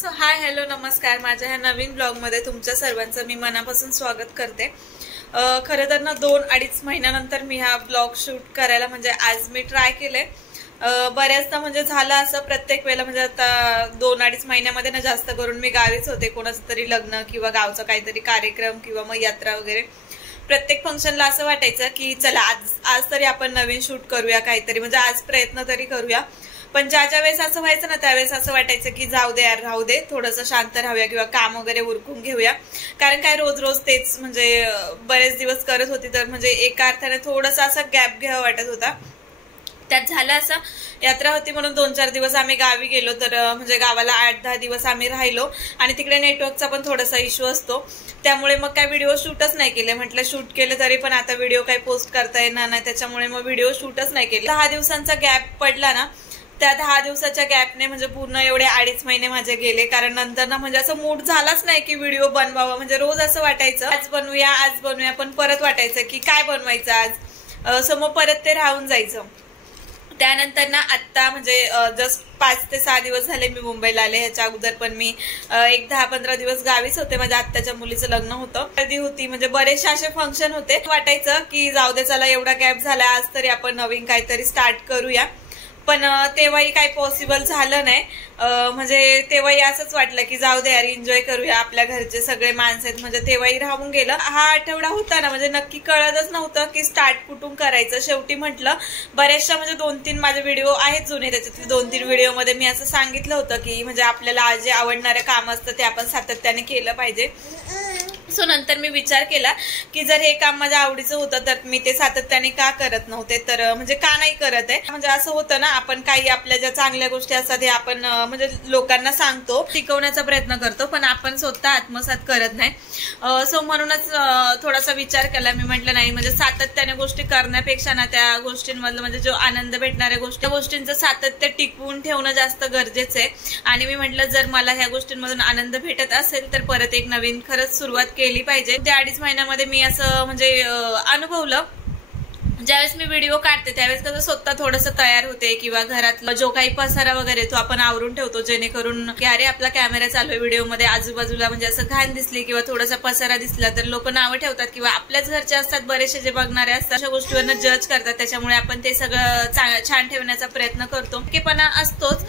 So hi hello नमस्कार, माझ्या ह्या नवीन ब्लॉगमध्ये तुमच्या सर्वांचं मी मनापासून स्वागत करते। खरं तर ना 2-2.5 महिन्यानंतर मी हा ब्लॉग शूट करायला म्हणजे आज मी ट्राय केले। बऱ्याचदा म्हणजे झालं असं प्रत्येक वेळेला म्हणजे आता 2-2.5 महिन्यामध्ये ना जास्त करून मी गावीच होते, कोणाचं तरी लग्न किंवा गावचा काहीतरी कार्यक्रम किंवा मग यात्रा वगैरे। प्रत्येक फंक्शनला असं वाटायचं की चला आज तरी आपण नवीन शूट करूया काहीतरी, म्हणजे आज प्रयत्न तरी करूया। पण ज्या वेळेस असं व्हायचं ना त्यावेळेस असं वाटायचं की जाऊ दे यार, राहू दे, थोडंसं शांत राहूया किंवा काम वगैरे उरकून घेऊया। कारण काय रोज रोज तेच म्हणजे बरेच दिवस करत होती, तर म्हणजे एका अर्थाने थोडंसं असं गॅप घ्यावा वाटत होता। त्यात झालं असं, यात्रा होती म्हणून 2-4 दिवस आम्ही गावी गेलो, तर म्हणजे गावाला 8-10 दिवस आम्ही राहिलो आणि तिकडे नेटवर्कचा पण थोडासा इश्यू असतो, त्यामुळे मग काय व्हिडिओ शूटच नाही केले। म्हटलं शूट केले तरी पण आता व्हिडिओ काही पोस्ट करता येणार नाही, त्याच्यामुळे मग व्हिडिओ शूटच नाही केले। 10 दिवसांचा गॅप पडला ना, त्या 10 दिवसाच्या गॅपने म्हणजे पूर्ण एवढे 2.5 महिने माझे गेले। कारण नंतर ना म्हणजे असं मूड झालाच नाही की व्हिडिओ बनवावा, म्हणजे रोज असं वाटायचं आज बनवूया, पण परत वाटायचं की काय बनवायचं आज, सो मग परत ते राहून जायचं। त्यानंतर ना आत्ता म्हणजे जस्ट 5 ते 6 दिवस झाले मी मुंबईला आले। ह्याच्या अगोदर पण मी एक 10-15 दिवस गावीच होते, माझ्या आत्याच्या मुलीचं लग्न होतं, गर्दी होती, म्हणजे बरेचसे असे फंक्शन होते। वाटायचं की जाऊ दे चला, एवढा गॅप झाला, आज तरी आपण नवीन काहीतरी स्टार्ट करूया। पण तेव्हाही काही पॉसिबल झालं नाही। म्हणजे तेव्हाही असंच वाटलं की जाऊ दे यार, एन्जॉय करूया, आपल्या घरचे सगळे माणसं आहेत, म्हणजे तेव्हाही राहून गेलं। हा आठवडा होता ना, म्हणजे नक्की कळतच नव्हतं की स्टार्ट कुठून करायचं। शेवटी म्हटलं बऱ्याचशा म्हणजे 2-3 माझे व्हिडिओ आहेत जुने, त्याच्यातले 2-3 व्हिडिओमध्ये मी असं सांगितलं होतं की म्हणजे आपल्याला जे आवडणारे काम असतं ते आपण सातत्याने केलं पाहिजे। सो नंतर मी विचार केला की जर हे काम माझ्या आवडीचं होतं तर मी ते सातत्याने का करत नव्हते, तर म्हणजे का नाही करत आहे। म्हणजे असं होतं ना, आपण काही आपल्या ज्या चांगल्या गोष्टी असतात हे आपण म्हणजे लोकांना सांगतो, शिकवण्याचा प्रयत्न करतो, पण आपण स्वतः आत्मसात करत नाही। सो म्हणूनच थोडासा विचार केला। मी म्हटलं नाही, म्हणजे सातत्याने गोष्टी करण्यापेक्षा ना त्या गोष्टींमधलं म्हणजे जो आनंद भेटणाऱ्या गोष्टींचं सातत्य टिकवून ठेवणं जास्त गरजेचं आहे। आणि मी म्हटलं जर मला ह्या गोष्टींमधून आनंद भेटत असेल तर परत एक नवीन खरंच सुरुवात केली पाहिजे। त्या 2.5 महिन्यामध्ये मी असं म्हणजे अनुभवलं, ज्यावेळेस मी व्हिडिओ काढते त्यावेळेस कसं स्वतः थोडंसं तयार होते किंवा घरातला जो काही पसारा वगैरे तो आपण आवरून ठेवतो, जेणेकरून की अरे आपला कॅमेरा चालू आहे, व्हिडिओमध्ये आजूबाजूला म्हणजे असं घाण दिसली किंवा थोडासा पसारा दिसला तर लोक नावं ठेवतात किंवा आपल्याच घरचे असतात बरेचसे जे बघणारे असतात, अशा गोष्टीवरनं जज करतात। त्याच्यामुळे आपण ते सगळं छान ठेवण्याचा प्रयत्न करतो, की असतोच,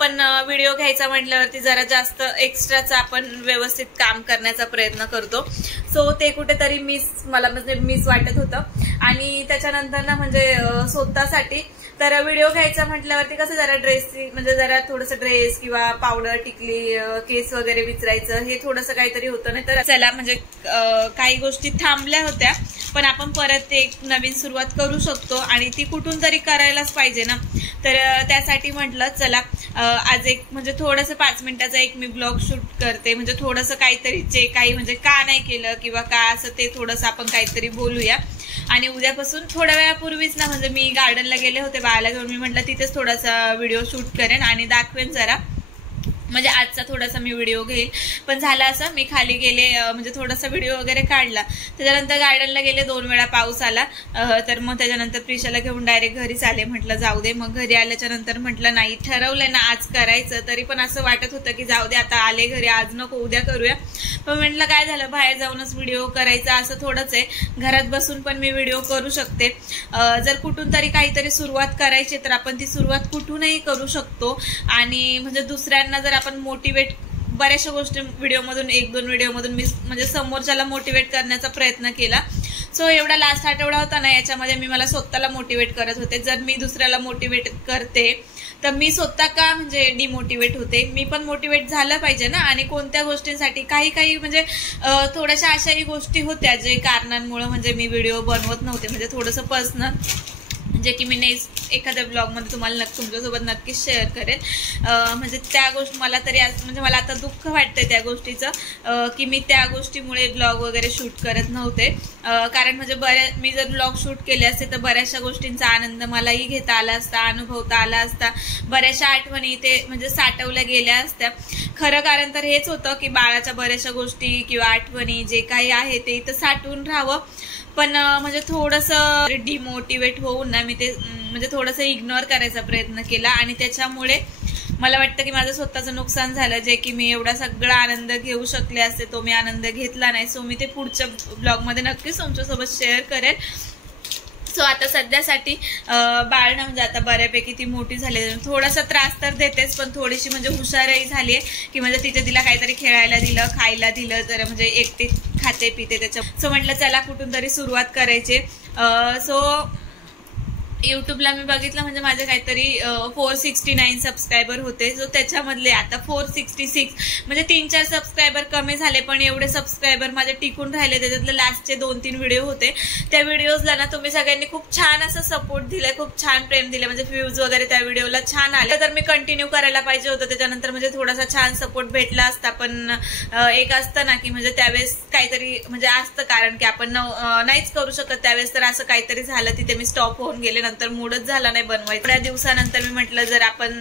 पण व्हिडिओ घ्यायचा म्हटल्यावरती जरा जास्त एक्स्ट्राचा आपण व्यवस्थित काम करण्याचा प्रयत्न करतो। सो ते कुठेतरी मला म्हणजे मिस वाटत होतं। आणि त्याच्यानंतर ना म्हणजे स्वतःसाठी तर व्हिडिओ घ्यायचा म्हटल्यावरती कसं जरा म्हणजे जरा थोडंसं ड्रेस किंवा पावडर टिकली, केस वगैरे विचारायचं, हे थोडंसं काहीतरी होतं। नाही तर चला म्हणजे काही गोष्टी थांबल्या होत्या, पण आपण परत एक नवीन सुरुवात करू शकतो आणि ती कुठून तरी करायलाच पाहिजे ना। तर त्यासाठी म्हटलं चला आज एक म्हणजे थोडंसं 5 मिनिटाचा एक मी ब्लॉग शूट करते, म्हणजे थोडंसं काहीतरी जे काही म्हणजे का नाही केलं किंवा का असं ते थोडंसं आपण काहीतरी बोलूया। आणि उद्यापासून थोड्या वेळापूर्वीच ना म्हणजे मी गार्डनला गेले होते बाळाला घेऊन, मी म्हटलं तिथेच थोडासा व्हिडिओ शूट करेन आणि दाखवेन जरा, म्हणजे आजचा थोडासा मी व्हिडिओ घेईल। पण झालं असं, मी खाली गेले म्हणजे थोडासा व्हिडिओ वगैरे काढला, त्याच्यानंतर गार्डनला गेले, 2 वेळा पाऊस आला, तर मग त्याच्यानंतर प्रिशाला घेऊन डायरेक्ट घरीच आले। म्हटलं जाऊ दे, मग घरी आल्याच्या नंतर म्हटलं नाही, ठरवलंय ना आज करायचं, तरी पण असं वाटत होतं की जाऊ दे आता आले घरी, आज नको उद्या करूया। पण म्हटलं काय झालं, बाहेर जाऊनच व्हिडिओ करायचा असं थोडंच आहे, घरात बसून पण मी व्हिडिओ करू शकते। जर कुठून तरी काहीतरी सुरुवात करायची तर आपण ती सुरुवात कुठूनही करू शकतो। आणि म्हणजे दुसऱ्यांना जर आपण मोटिवेट बऱ्याचशा गोष्टी व्हिडिओमधून 1-2 व्हिडिओमधून मी म्हणजे समोरच्याला मोटिवेट करण्याचा प्रयत्न केला। सो एवढा लास्ट आठवडा होता ना, याच्यामध्ये मी मला स्वतःला मोटिवेट करत होते। जर मी दुसऱ्याला मोटिवेट करते तर मी स्वतः का म्हणजे डिमोटिवेट होते, मी पण मोटिवेट झालं पाहिजे ना। आणि कोणत्या गोष्टींसाठी काही म्हणजे थोड्याशा अशाही गोष्टी होत्या जे कारणांमुळे म्हणजे मी व्हिडिओ बनवत नव्हते, म्हणजे थोडंसं पर्सनल, जे की मी एखाद्या ब्लॉगमध्ये तुम्हाला तुमच्यासोबत नक्कीच शेअर करेन। म्हणजे त्या गोष्टी मला तरी म्हणजे मला आता दुःख वाटतंय त्या गोष्टीचं, की मी त्या गोष्टीमुळे ब्लॉग वगैरे शूट करत नव्हते। कारण म्हणजे मी जर ब्लॉग शूट केले असते तर बऱ्याचशा गोष्टींचा आनंद मलाही घेता आला असता, अनुभवता आला असता, बऱ्याचशा आठवणी ते म्हणजे साठवल्या गेल्या असत्या। खरं कारण तर हेच होतं की बाळाच्या बऱ्याचशा गोष्टी किंवा आठवणी जे काही आहे ते इथं साठवून राहावं, पण म्हणजे थोडंसं डिमोटिवेट होऊन ना मी ते म्हणजे थोडंसं इग्नोर करायचा प्रयत्न केला आणि त्याच्यामुळे मला वाटतं की माझं स्वतःचं नुकसान झालं, जे की मी एवढा सगळा आनंद घेऊ शकले असते तो मी आनंद घेतला नाही. सो मी ते पुढच्या ब्लॉगमध्ये नक्कीच तुमच्यासोबत शेअर करेल. सो आता सध्यासाठी बाळ ना म्हणजे आता बऱ्यापैकी ती मोठी झाली, थोडासा त्रास तर देतेच पण थोडीशी म्हणजे हुशारही झाली आहे की म्हणजे तिथे तिला काहीतरी खेळायला दिलं, खायला दिलं तर म्हणजे एकटी खाते पिते त्याच्या. सो म्हटलं चला कुठून तरी सुरुवात करायची. सो युट्यूबला मी बघितलं म्हणजे माझे काहीतरी 469 सबस्क्रायबर होते. सो त्याच्यामधले आता 466 म्हणजे 3-4 सबस्क्रायबर कमी झाले, पण एवढे सबस्क्रायबर माझे टिकून राहिले. त्याच्यातले लास्टचे 2-3 व्हिडिओ होते, त्या व्हिडिओजला ना तुम्ही सगळ्यांनी खूप छान असं सपोर्ट दिलाय, खूप छान प्रेम दिले, म्हणजे व्ह्यूज वगैरे त्या व्हिडिओला छान आले. तर मी कंटिन्यू करायला पाहिजे होतं त्याच्यानंतर, म्हणजे थोडासा छान सपोर्ट भेटला असता. पण एक असतं ना की म्हणजे त्यावेळेस काहीतरी म्हणजे असतं कारण की आपण नाहीच करू शकत त्यावेळेस, तर असं काहीतरी झालं तिथे मी स्टॉप होऊन गेले. नंतर मूडच झाला नाही बनवायचा. थोड्या दिवसानंतर मी म्हटलं जर आपण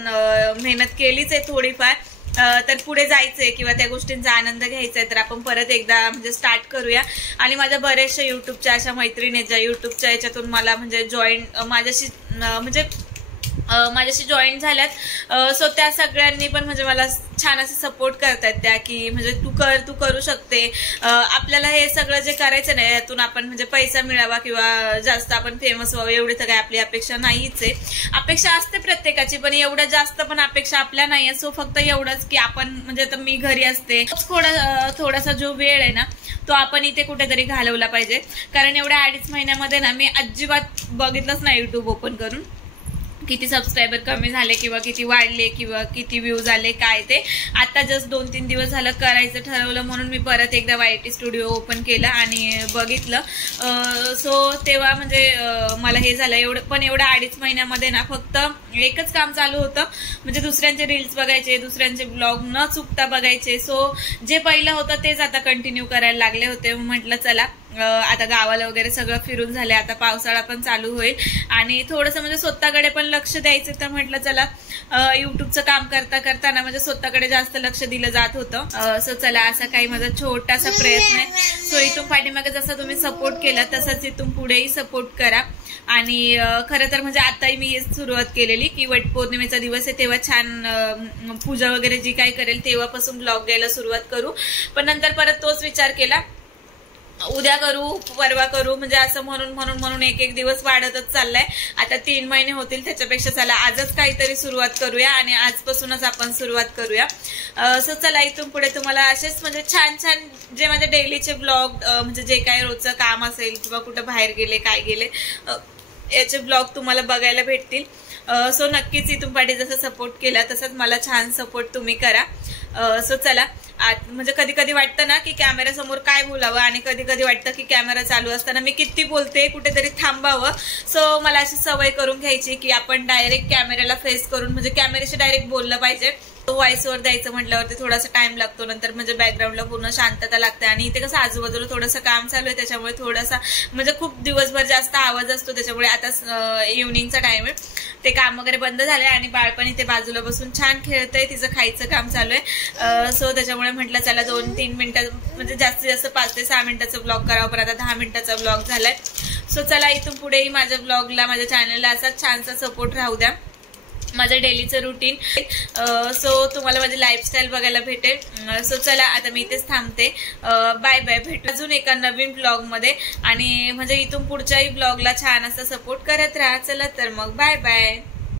मेहनत केलीच आहे थोडीफार तर पुढे जायचंय किंवा त्या गोष्टींचा आनंद घ्यायचा आहे, तर आपण परत एकदा म्हणजे स्टार्ट करूया. आणि माझ्या बऱ्याचशा युट्यूबच्या अशा मैत्रिणी ज्या युट्यूबच्या याच्यातून मला म्हणजे माझ्याशी जॉईन झाल्यात. सो त्या सगळ्यांनी पण म्हणजे मला छान असं सपोर्ट करतायत त्या की म्हणजे तू करू शकते. आपल्याला हे सगळं जे करायचं नाही यातून आपण म्हणजे पैसा मिळावा किंवा जास्त आपण फेमस व्हावं एवढी तर काही आपली अपेक्षा नाहीच आहे. अपेक्षा असते प्रत्येकाची पण एवढ्या जास्त पण अपेक्षा आपल्या नाही. सो फक्त एवढंच की आपण म्हणजे आता मी घरी असते, थोडासा जो वेळ आहे ना तो आपण इथे कुठेतरी घालवला पाहिजे. कारण एवढ्या 2.5 महिन्यामध्ये ना मी अजिबात बघितलंच नाही युट्यूब ओपन करून किती सबस्क्रायबर कमी झाले किंवा किती वाढले किंवा किती व्ह्यूज आले काय ते. आता जस्ट 2-3 दिवस झालं करायचं ठरवलं म्हणून मी परत एकदा YT स्टुडिओ ओपन केला आणि बघितलं. सो तेव्हा म्हणजे मला हे झालं एवढ्या 2.5 महिन्यामध्ये ना फक्त एकच काम चालू होतं, म्हणजे दुसऱ्यांचे रील्स बघायचे, दुसऱ्यांचे ब्लॉग न चुकता बघायचे. सो जे पहिलं होतं तेच आता कंटिन्यू करायला लागले होते. म्हटलं चला आता गावाला वगैरे सगळं फिरून झाले, आता पावसाळा पण चालू होईल आणि थोडंसं म्हणजे स्वतःकडे पण लक्ष द्यायचं. तर म्हटलं चला युट्यूबचं काम करताना म्हणजे स्वतःकडे जास्त लक्ष दिलं जात होतं. सो चला असा काही माझा छोटासा प्रयत्न आहे. सो इथून पाठीमागे जसा तुम्ही सपोर्ट केला तसाच इथून पुढेही सपोर्ट करा. आणि खरं तर म्हणजे आताही मी सुरुवात केलेली की वटपौर्णिमेचा दिवस आहे तेव्हा छान पूजा वगैरे जी काय करेल तेव्हापासून ब्लॉग द्यायला सुरुवात करू. पण नंतर परत तोच विचार केला उद्या करू परवा करू म्हणजे असं म्हणून एक दिवस वाढतच चाललाय. आता 3 महिने होतील त्याच्यापेक्षा चला आजच काहीतरी सुरुवात करूया आणि आजपासूनच आपण सुरुवात करूया. सो चला इथून पुढे तुम्हाला असेच म्हणजे छान जे माझे डेलीचे ब्लॉग म्हणजे जे काही रोजचं काम असेल किंवा कुठं बाहेर गेले काय गेले याचे ब्लॉग तुम्हाला बघायला भेटतील. सो नक्कीच इथून पाठी जसं सपोर्ट केला तसंच मला छान सपोर्ट तुम्ही करा. सो चला म्हणजे कधी कधी वाटतं ना की कॅमेरा समोर काय बोलावं आणि कधी कधी वाटतं की कॅमेरा चालू असताना मी किती बोलते कुठेतरी थांबावं. सो मला अशी सवय करून घ्यायची की आपण डायरेक्ट कॅमेऱ्याला फेस करून म्हणजे कॅमेऱ्याशी डायरेक्ट बोललं पाहिजे. व्हॉइस ओव्हर द्यायचं म्हटल्यावरती थोडासा टाइम लागतो, नंतर म्हणजे बॅकग्राऊंडला पूर्ण शांतता लागते आणि इथे कसं आजूबाजूला थोडंसं काम चालू आहे त्याच्यामुळे थोडासा म्हणजे खूप दिवसभर जास्त आवाज असतो. त्याच्यामुळे आता इव्हनिंगचा टाइम आहे, ते काम वगैरे बंद झालंय आणि बाळपण इथे बाजूला बसून छान खेळतंय, तिचं खायचं काम चालू आहे. सो त्याच्यामुळे म्हटलं चला 2-3 मिनिटं म्हणजे जास्तीत जास्त 5 ते 6 मिनिटाचा ब्लॉग करावा, पण आता 10 मिनिटाचा ब्लॉग झालाय. सो चला इथून पुढेही माझ्या ब्लॉगला माझ्या चॅनलला असाच छानसा सपोर्ट राहू द्या. माझं डेलीचं रुटीन सो तुम्हाला माझी लाईफस्टाईल बघायला भेटेल. सो चला आता मी इथेच थांबते. बाय बाय, भेटू अजून एका नवीन ब्लॉग मध्ये आणि म्हणजे इथून पुढच्याही ब्लॉगला छान असा सपोर्ट करत राहा. चला तर मग बाय बाय.